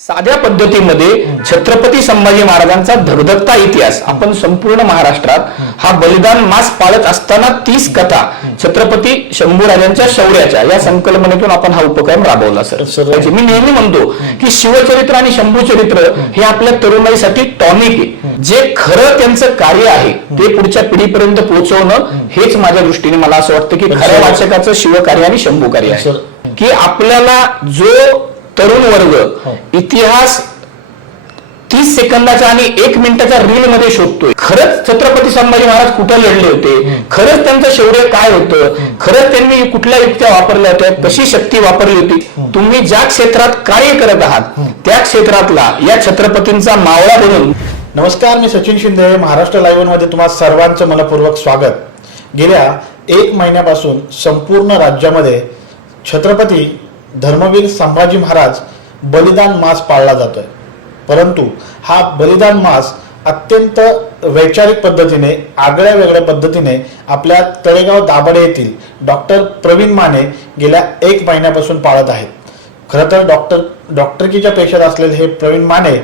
साध्या पद्धतीमध्ये छत्रपती संभाजी महाराजांचा धगधगता इतिहास आपण संपूर्ण महाराष्ट्रात हा बलिदान मास पाळत असताना तीस कथा छत्रपती शंभूराजांच्या शौर्याच्या या संकल्पनेतून आपण हा उपक्रम राबवला सर सर. मी नेहमी म्हणतो की शिवचरित्र आणि शंभू चरित्र हे आपल्या तरुणाईसाठी टॉनिक आहे जे खरं त्यांचं कार्य आहे ते पुढच्या पिढीपर्यंत पोहोचवणं हेच माझ्या दृष्टीने मला असं वाटतं की खऱ्या वाचकाचं शिवकार्य आणि शंभू कार्य आहे. की आपल्याला जो तरुण वर्ग. इतिहास तीस सेकंदाच्या आणि एक मिनिटाच्या रील मध्ये शोधतोय. खरंच छत्रपती संभाजी महाराज कुठं लढले होते? खरंच त्यांचं शौर्य काय होतं? खरंच त्यांनी कुठल्या युक्त्या वापरल्या होत्या? कशी शक्ती वापरली होती? तुम्ही ज्या क्षेत्रात कार्य करत आहात त्या क्षेत्रातला या छत्रपतींचा मावळा बनून. नमस्कार मी सचिन शिंदे महाराष्ट्र लाईव्हमध्ये तुम्हा सर्वांचं मनपूर्वक स्वागत. गेल्या एक महिन्यापासून संपूर्ण राज्यामध्ये छत्रपती धर्मवीर संभाजी महाराज बलिदान मास पाळला जातोय. परंतु हा बलिदान मास अत्यंत वैचारिक पद्धतीने आगळ्या वेगळ्या पद्धतीने आपल्या तळेगाव दाभाडे येथील डॉक्टर प्रवीण माने गेल्या एक महिन्यापासून पाळत आहेत. खरं तर डॉक्टर डॉक्टरकीच्या पेशात असलेले हे प्रवीण माने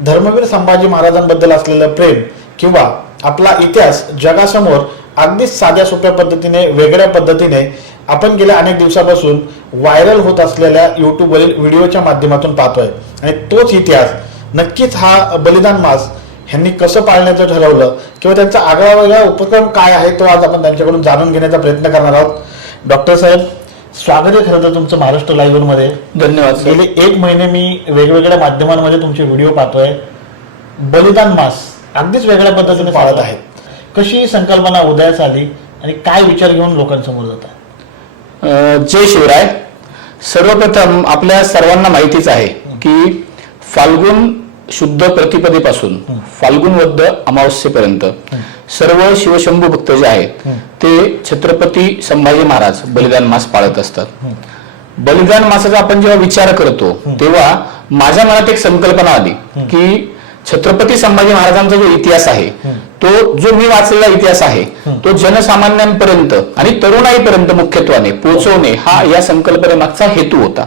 धर्मवीर संभाजी महाराजांबद्दल असलेलं प्रेम किंवा आपला इतिहास जगासमोर अगदीच साध्या सोप्या पद्धतीने वेगळ्या पद्धतीने आपण गेल्या अनेक दिवसापासून व्हायरल होत असलेल्या युट्यूबवरील व्हिडिओच्या माध्यमातून पाहतोय. आणि तोच इतिहास नक्कीच हा बलिदान मास ह्यांनी कसं पाळण्याचं ठरवलं किंवा त्यांचा आगळा वेगळा उपक्रम काय आहे तो आज आपण त्यांच्याकडून जाणून घेण्याचा प्रयत्न करणार आहोत. डॉक्टर साहेब स्वागत आहे खरं तर तुमचं महाराष्ट्र लाईव्हमध्ये. धन्यवाद सर. गेले एक महिने मी वेगवेगळ्या माध्यमांमध्ये तुमचे व्हिडिओ पाहतोय. बलिदान मास अगदीच वेगळ्या पद्धतीने पाळत आहेत. कशी ही संकल्पना उदयास आली आणि काय विचार घेऊन लोकांसमोर जात? आहे अं, जय शिवराय. सर्वप्रथम आपल्या सर्वांना माहितीच आहे की फाल्गुन शुद्ध प्रतिपदेपासून फाल्गुन वद्ध अमावस्येपर्यंत सर्व शिवशंभू भक्त जे आहेत ते छत्रपती संभाजी महाराज बलिदान मास पाळत असतात. बलिदान मासाचा आपण जेव्हा विचार करतो तेव्हा माझ्या मनात एक संकल्पना आली की छत्रपती संभाजी महाराजांचा जो इतिहास आहे तो जो मी वाचलेला इतिहास आहे तो जनसामान्यांपर्यंत आणि तरुणाईपर्यंत मुख्यत्वाने पोहोचवणे हा या संकल्पनेमागचा हेतू होता.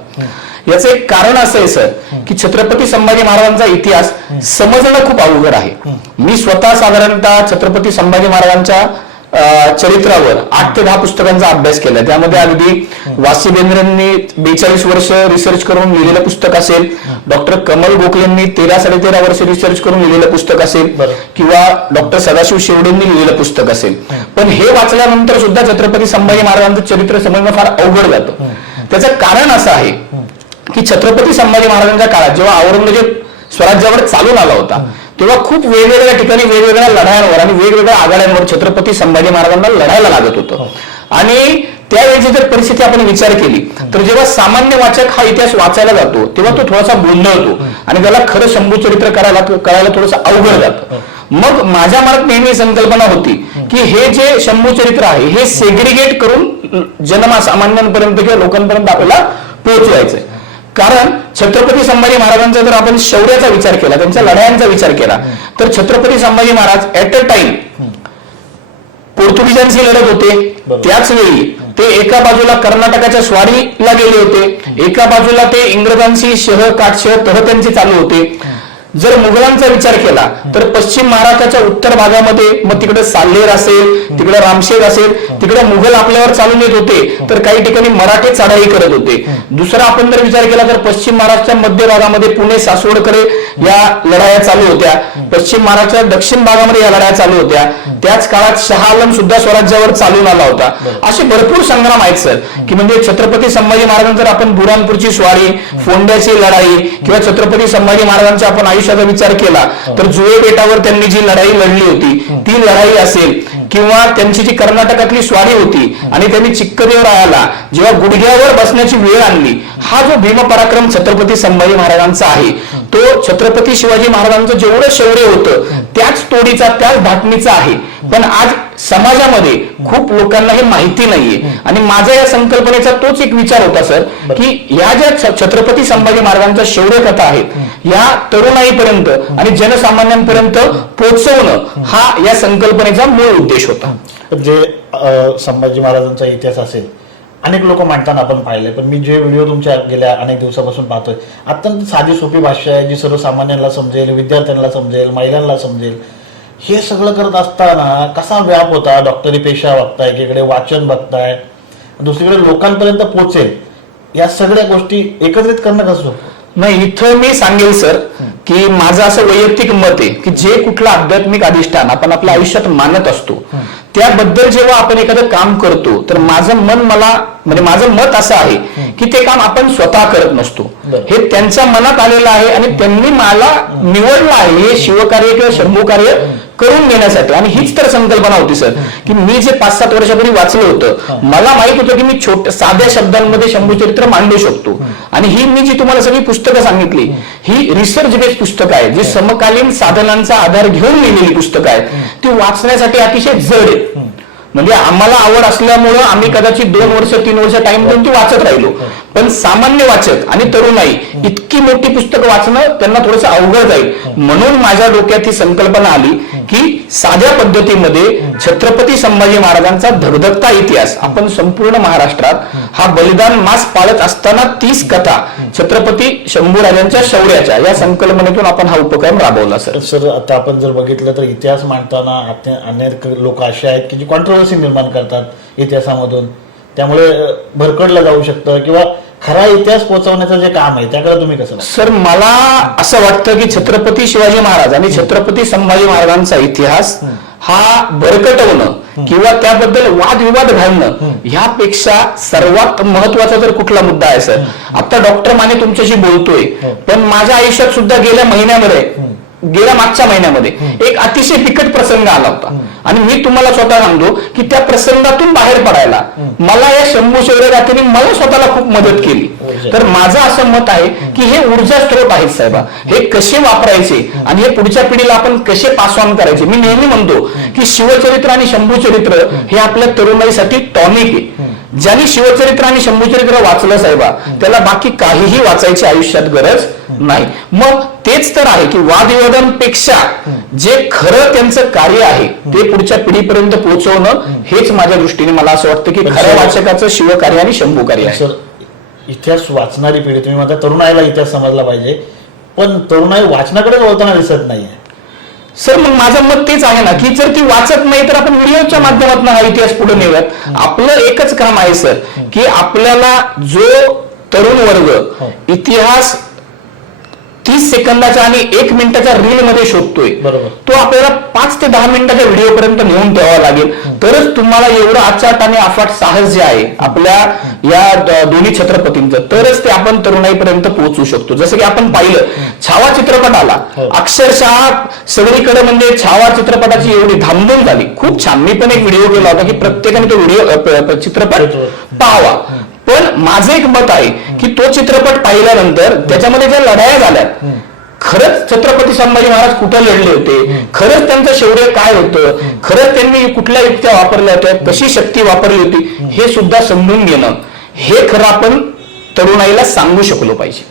याचं एक कारण असं आहे सर की छत्रपती संभाजी महाराजांचा इतिहास समजणं खूप अवघड आहे. मी स्वतः साधारणतः छत्रपती संभाजी महाराजांच्या अं, चरित्रावर आठ ते दहा पुस्तकांचा अभ्यास केला. त्यामध्ये अगदी वासी बेंद्रेंनी बेचाळीस वर्ष रिसर्च करून लिहिलेलं पुस्तक असेल डॉक्टर कमल गोखलेंनी तेरा साडेतेरा वर्ष रिसर्च करून लिहिलेलं पुस्तक असेल. किंवा डॉक्टर सदाशिव शेवडेंनी लिहिलेलं पुस्तक असेल. पण हे वाचल्यानंतर सुद्धा छत्रपती संभाजी महाराजांचं चरित्र समजणं फार अवघड जातं. त्याचं कारण असं आहे की छत्रपती संभाजी महाराजांच्या काळात जेव्हा औरंगजेब स्वराज्यावर चालून आला होता तेव्हा खूप वेगवेगळ्या ठिकाणी वेगवेगळ्या लढायांवर आणि वेगवेगळ्या आघाड्यांवर छत्रपती संभाजी महाराजांना लढायला लागत होतं. आणि त्यावेळेची जर परिस्थिती आपण विचार केली तर जेव्हा सामान्य वाचक हा इतिहास वाचायला जातो तेव्हा तो थोडासा गोंधळतो आणि त्याला खरं शंभू चरित्र करायला करायला थोडंसं अवघड जातं. मग माझ्या मनात नेहमी संकल्पना होती की हे जे शंभू चरित्र आहे हे सेग्रिगेट करून जनसामान्यांपर्यंत किंवा लोकांपर्यंत आपल्याला पोहोचवायचंय कारण छत्रपती संभाजी महाराजांचा जर आपण शौर्याचा विचार केला त्यांच्या लढायांचा विचार केला तर Chhatrapati Sambhaji Maharaj at a time पोर्तुगीजांशी लढत होते. त्याच वेळी ते एका बाजूला कर्नाटकाच्या स्वारीला गेले होते. एका बाजूला ते इंग्रजांशी शह काटशहर तह त्यांचे चालू होते. जर मुघलांचा विचार केला तर पश्चिम महाराष्ट्राच्या उत्तर भागामध्ये मग तिकडे साल्हेर असेल तिकडे रामशेर असेल तिकडे मुघल आपल्यावर चालून येत होते तर काही ठिकाणी मराठे चढाई करत होते. दुसरा आपण जर विचार केला तर पश्चिम महाराष्ट्राच्या मध्य भागामध्ये पुणे सासवडकडे या लढाया चालू होत्या. पश्चिम महाराष्ट्राच्या दक्षिण भागामध्ये या लढाया चालू होत्या. त्याच काळात शहा आलम सुद्धा स्वराज्यावर चालून आला होता. असे भरपूर संग्राम आहेत सर. की म्हणजे छत्रपती संभाजी महाराजांचा जर आपण बुरानपूरची स्वारी फोंड्याची लढाई किंवा छत्रपती संभाजी महाराजांच्या आपण आयुष्याचा विचार केला तर जुळे बेटावर त्यांनी जी लढाई लढली होती ती लढाई असेल किंवा त्यांची जी कर्नाटकातली स्वारी होती आणि त्यांनी चिक्कदेवरायाला जेव्हा गुडघ्यावर बसण्याची वेळ आणली हा जो भीमपराक्रम छत्रपती संभाजी महाराजांचा आहे तो छत्रपती शिवाजी महाराजांचं जेवढं शौर्य होतं त्याच तोडीचा त्याच धाटणीचा आहे. पण आज समाजामध्ये खूप लोकांना हे माहिती नाहीये. आणि माझा या संकल्पनेचा तोच एक विचार होता सर की या ज्या छत्रपती संभाजी महाराजांच्या शौर्य कथा आहेत या तरुणाईपर्यंत आणि जनसामान्यांपर्यंत पोहोचवणं हा या संकल्पनेचा मूळ उद्देश होता. जे संभाजी महाराजांचा इतिहास असेल अनेक लोक मांडताना आपण पाहिले पण मी जे व्हिडिओ तुमच्या गेल्या अनेक दिवसापासून पाहतोय अत्यंत साधी सोपी भाषा आहे जी सर्वसामान्यांना समजेल विद्यार्थ्यांना समजेल महिलांना समजेल. हे सगळं करत असताना कसा व्याप होता? डॉक्टरी पेशा बघताय एकीकडे वाचन बघताय दुसरीकडे लोकांपर्यंत पोहोचेल या सगळ्या गोष्टी एकत्रित करणं कसं नाही इथं मी सांगेल सर की माझं असं वैयक्तिक मत आहे की जे कुठलं आध्यात्मिक अधिष्ठान आपण आपल्या आयुष्यात मानत असतो त्याबद्दल जेव्हा आपण एखादं काम करतो तर माझं मन मला म्हणजे माझं मत असं आहे की ते काम आपण स्वतः करत नसतो. हे त्यांच्या मनात आलेलं आहे आणि त्यांनी मला निवडलं आहे हे शिवकार्य किंवा शंभू कार्य करून घेण्यासाठी. आणि हीच तर संकल्पना होती सर की मी जे पाच सात वर्षापूर्वी वाचलं होतं मला माहीत होतं की मी छोट साध्या शब्दांमध्ये शंभू चरित्र मांडू शकतो. आणि ही मी जी तुम्हाला सगळी पुस्तकं सांगितली ही. रिसर्च बेस्ड पुस्तकं आहेत जी समकालीन साधनांचा आधार घेऊन लिहिलेली पुस्तकं आहेत ती वाचण्यासाठी अतिशय जड आहेत. म्हणजे आम्हाला आवड असल्यामुळं आम्ही कदाचित दोन वर्ष तीन वर्ष टाइम देऊन ती वाचत राहिलो. पण सामान्य वाचक आणि तरुणाई इतकी मोठी पुस्तकं वाचणं त्यांना थोडस अवघड जाईल. म्हणून माझ्या डोक्यात ही संकल्पना आली की साध्या पद्धतीमध्ये छत्रपती संभाजी महाराजांचा धगधगता इतिहास आपण संपूर्ण महाराष्ट्रात हा बलिदान मास पाळत असताना तीस कथा छत्रपती शंभूराजांच्या शौर्याच्या या संकल्पनेतून आपण हा उपक्रम राबवला सर. सर आता आपण जर बघितलं तर इतिहास मांडताना अनेक लोक असे आहेत की जी कॉन्ट्रोवर्सी निर्माण करतात इतिहासामधून. त्यामुळे भरकडलं जाऊ शकतं किंवा खरा इतिहास पोहोचवण्याचं जे काम आहे त्याकडे तुम्ही कसं? सर मला असं वाटतं की छत्रपती शिवाजी महाराज आणि छत्रपती संभाजी महाराजांचा इतिहास हा भरकटवणं किंवा त्याबद्दल वादविवाद घालणं ह्यापेक्षा सर्वात महत्त्वाचा जर कुठला मुद्दा आहे सर? आता डॉक्टर माने तुमच्याशी बोलतोय हो. पण माझ्या आयुष्यात सुद्धा गेल्या महिन्यामध्ये गेल्या मागच्या महिन्यामध्ये एक अतिशय बिकट प्रसंग आला होता. आणि मी तुम्हाला स्वतः सांगतो की त्या प्रसंगातून बाहेर पडायला मला या शंभू शौर्यगाथेने मला स्वतःला खूप मदत केली. ऊर्जा. तर माझं असं मत आहे की हे ऊर्जा स्त्रोत आहेत साहेबा. हे कसे वापरायचे आणि हे पुढच्या पिढीला आपण कसे पास ऑन करायचे? मी नेहमी म्हणतो की शिवचरित्र आणि शंभू चरित्र हे आपल्या तरुणाईसाठी टॉनिक आहे. ज्यांनी शिवचरित्र आणि शंभू चरित्र वाचलं साहेबा त्याला बाकी काहीही वाचायची आयुष्यात गरज नाही. मग तेच तर आहे की वादविवादांपेक्षा जे खरं त्यांचं कार्य आहे ते पुढच्या पिढीपर्यंत पोहोचवणं हेच माझ्या दृष्टीने मला असं वाटतं की खऱ्या वाचकाचं शिवकार्य आणि शंभू कार्य आहे. सर इतिहास वाचणारी पिढी तुम्ही म्हणता तरुणाईला इतिहास समजला पाहिजे पण तरुणाई वाचनाकडे वळताना दिसत नाहीये. सर मग माझं मत तेच आहे ना की जर ती वाचत नाही तर आपण व्हिडिओच्या माध्यमातून हा इतिहास पुढे नेऊयात. आपलं एकच काम आहे सर की आपल्याला जो तरुण वर्ग इतिहास तीस सेकंदाच्या आणि एक मिनिटाच्या रील मध्ये शोधतोय. तो आपल्याला पाच ते दहा मिनिटाच्या व्हिडिओ पर्यंत नेऊन ठेवावा लागेल. तरच तुम्हाला एवढं अचाट आणि अफाट साहस जे आहे आपल्या या दोन्ही छत्रपतींचं तरच ते आपण तरुणाईपर्यंत पोहोचू शकतो. जसं की आपण पाहिलं छावा चित्रपट आला हो. अक्षरशः सगळीकडे म्हणजे छावा चित्रपटाची एवढी धामधूम झाली. खूप छान. मी पण एक व्हिडिओ केला होता की प्रत्येकाने तो व्हिडिओ चित्रपट चित्रपट. पाहावा. पण माझं एक मत आहे की तो चित्रपट पाहिल्यानंतर त्याच्यामध्ये ज्या लढाया झाल्या खरंच छत्रपती संभाजी महाराज कुठं लढले होते? खरंच त्यांचं शौर्य काय होतं? खरंच त्यांनी कुठल्या युक्त्या वापरल्या होत्या? कशी शक्ती वापरली होती? हे सुद्धा समजून घेणं हे खरं आपण तरुणाईला सांगू शकलो पाहिजे.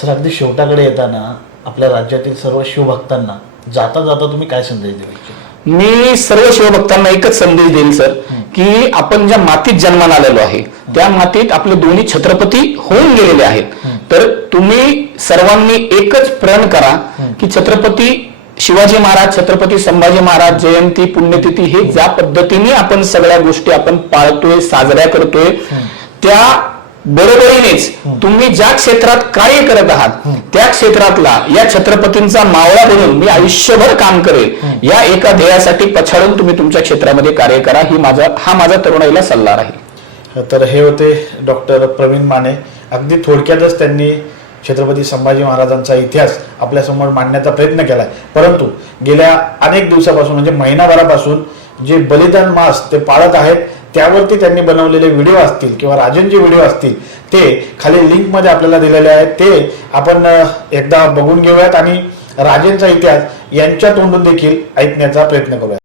सर अगदी शेवटाकडे येताना आपल्या राज्यातील सर्व शिवभक्तांना जाता जाता तुम्ही काय संदेश देऊ मी सर्व शिवभक्तांना एकच संदेश देईल सर की आपण ज्या मातीत जन्माला आलेलो आहे त्या मातीत आपले दोन्ही छत्रपती होऊन गेलेले आहेत. तर तुम्ही सर्वांनी एकच प्रण करा की छत्रपती शिवाजी महाराज छत्रपती संभाजी महाराज जयंती पुण्यतिथी हे ज्या पद्धतीने आपण सगळ्या गोष्टी आपण पाळतोय साजऱ्या करतोय त्या बरोबरीनेच तुम्ही ज्या क्षेत्रात कार्य करत आहात त्या क्षेत्रातला या छत्रपतींचा मावळा बनून मी आयुष्यभर काम करेल या एका ध्येयासाठी पछाडून तुम्ही तुमच्या क्षेत्रामध्ये कार्य करा ही माझा हा माझा तरुणाईला सल्ला राहील. तर हे होते डॉक्टर प्रवीण माने. अगदी थोडक्यातच त्यांनी छत्रपती संभाजी महाराजांचा इतिहास आपल्यासमोर मांडण्याचा प्रयत्न केला आहे परंतु गेल्या अनेक दिवसापासून म्हणजे महिनाभरापासून जे बलिदान मास ते पाळत आहेत त्यावरती त्यांनी बनवलेले व्हिडिओ असतील किंवा राजनचे व्हिडिओ असतील ते खाली लिंकमध्ये आपल्याला दिलेले आहेत. ते आपण एकदा बघून घेऊयात आणि राजेंचा इतिहास यांच्या तोंडून देखील ऐकण्याचा प्रयत्न करूया